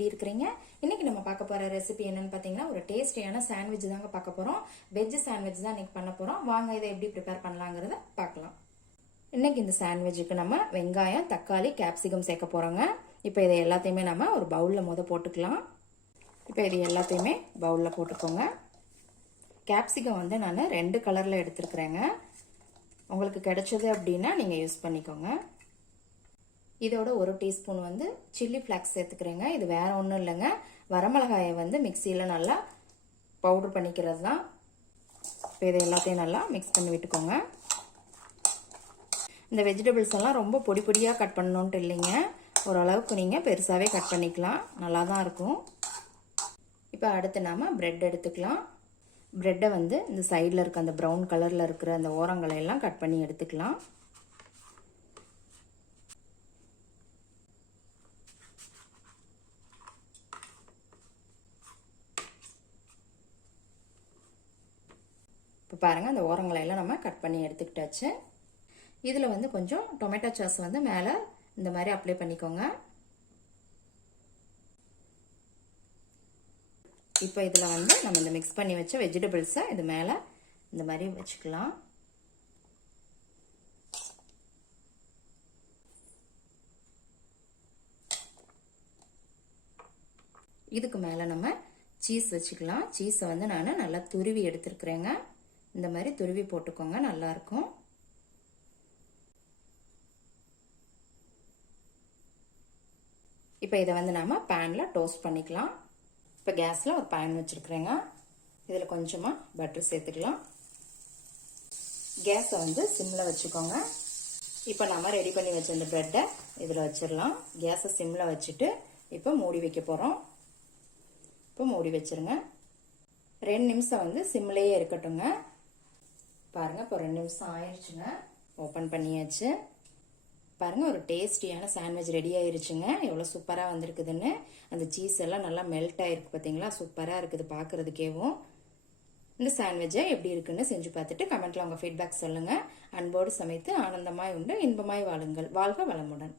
எப்படி இருக்கிறீங்க? இன்னைக்கு நம்ம பார்க்க போற ரெசிபி என்னன்னு பார்த்தீங்கன்னா ஒரு டேஸ்டியான சாண்ட்விச் தாங்க பார்க்க போறோம். வெஜ் சாண்ட்விச் தான் இன்னைக்கு பண்ண போறோம். வாங்க இதை எப்படி ப்ரிப்பேர் பண்ணலாங்கிறத பார்க்கலாம். இன்னைக்கு இந்த சாண்ட்விச்சுக்கு நம்ம வெங்காயம், தக்காளி, கேப்சிகம் சேர்க்க போறோங்க. இப்போ இதை எல்லாத்தையுமே நம்ம ஒரு பவுலில் போட்டுக்கலாம். இப்போ இது எல்லாத்தையுமே பவுலில் போட்டுக்கோங்க. கேப்சிகம் வந்து நான் 2 கலரில் எடுத்துருக்குறேங்க. உங்களுக்கு கிடைச்சது அப்படின்னா நீங்கள் யூஸ் பண்ணிக்கோங்க. இதோட 1 டீஸ்பூன் வந்து சில்லி ஃப்ளாக்ஸ் சேர்த்துக்கிறேங்க. இது வேற ஒன்றும் இல்லைங்க, வரமிளகாயை வந்து மிக்சியில் நல்லா பவுடர் பண்ணிக்கிறது தான். இப்போ இதை எல்லாத்தையும் நல்லா மிக்ஸ் பண்ணி விட்டுக்கோங்க. இந்த வெஜிடபிள்ஸ் எல்லாம் ரொம்ப பொடி பொடியாக கட் பண்ணணுன்ட்டு இல்லைங்க, ஓரளவுக்கு நீங்கள் பெருசாகவே கட் பண்ணிக்கலாம், நல்லா தான் இருக்கும். இப்போ அடுத்து நாம் பிரெட் எடுத்துக்கலாம். பிரெட்டை வந்து இந்த சைடில் இருக்க அந்த ப்ரௌன் கலரில் இருக்கிற அந்த ஓரங்களை எல்லாம் கட் பண்ணி எடுத்துக்கலாம். இப்போ பாருங்கள், அந்த ஓரங்களை எல்லாம் நம்ம கட் பண்ணி எடுத்துக்கிட்டாச்சு. இதில் வந்து கொஞ்சம் டொமேட்டோ சாஸ் வந்து மேலே இந்த மாதிரி அப்ளை பண்ணிக்கோங்க. இப்போ இதில் வந்து நம்ம இந்த மிக்ஸ் பண்ணி வச்ச வெஜிடபிள்ஸை இது மேலே இந்த மாதிரி வச்சுக்கலாம். இதுக்கு மேலே நம்ம சீஸ் வச்சுக்கலாம். சீஸை வந்து நான் நல்லா துருவி எடுத்துருக்குறேங்க. இந்த மாதிரி துருவி போட்டுக்கோங்க, நல்லா இருக்கும். இப்போ இதை வந்து நாம பேன்ல டோஸ்ட் பண்ணிக்கலாம். இப்போ கேஸ்ல ஒரு பேன் வச்சிருக்கிறேங்க. இதில் கொஞ்சமா பட்டர் சேர்த்துக்கலாம். கேஸை வந்து சிம்ல வச்சுக்கோங்க. இப்போ நாம ரெடி பண்ணி வச்ச இந்த பிரெட்டை இதில் வச்சிடலாம். கேஸை சிம்ல வச்சுட்டு இப்போ மூடி வைக்க போறோம். இப்போ மூடி வச்சிருங்க. 2 நிமிஷம் வந்து சிம்லேயே இருக்கட்டுங்க. பாருங்க, இப்போ 2 நிமிஷம் ஆயிடுச்சுங்க. ஓப்பன் பண்ணியாச்சு. பாருங்க, ஒரு டேஸ்டியான சாண்ட்விச் ரெடி ஆயிருச்சுங்க. எவ்வளோ சூப்பராக வந்திருக்குதுன்னு. அந்த சீஸ் எல்லாம் நல்லா மெல்ட் ஆயிருக்கு பார்த்தீங்களா, சூப்பராக இருக்குது பார்க்கறதுக்கேவும். இந்த சாண்ட்விச்சை எப்படி இருக்குன்னு செஞ்சு பார்த்துட்டு கமெண்ட்ல உங்கள் ஃபீட்பேக் சொல்லுங்க. அன்போடு சமைத்து ஆனந்தமாய் உண்டு இன்பமாய் வாழுங்கள். வாழ்க வளமுடன்.